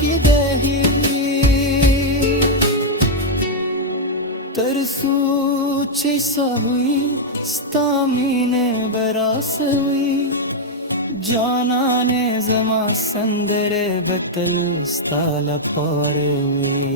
की देही तरसूची सहुई स्तामीने बरासवी जानाने जमा संदरे बतल स्ताला पारवे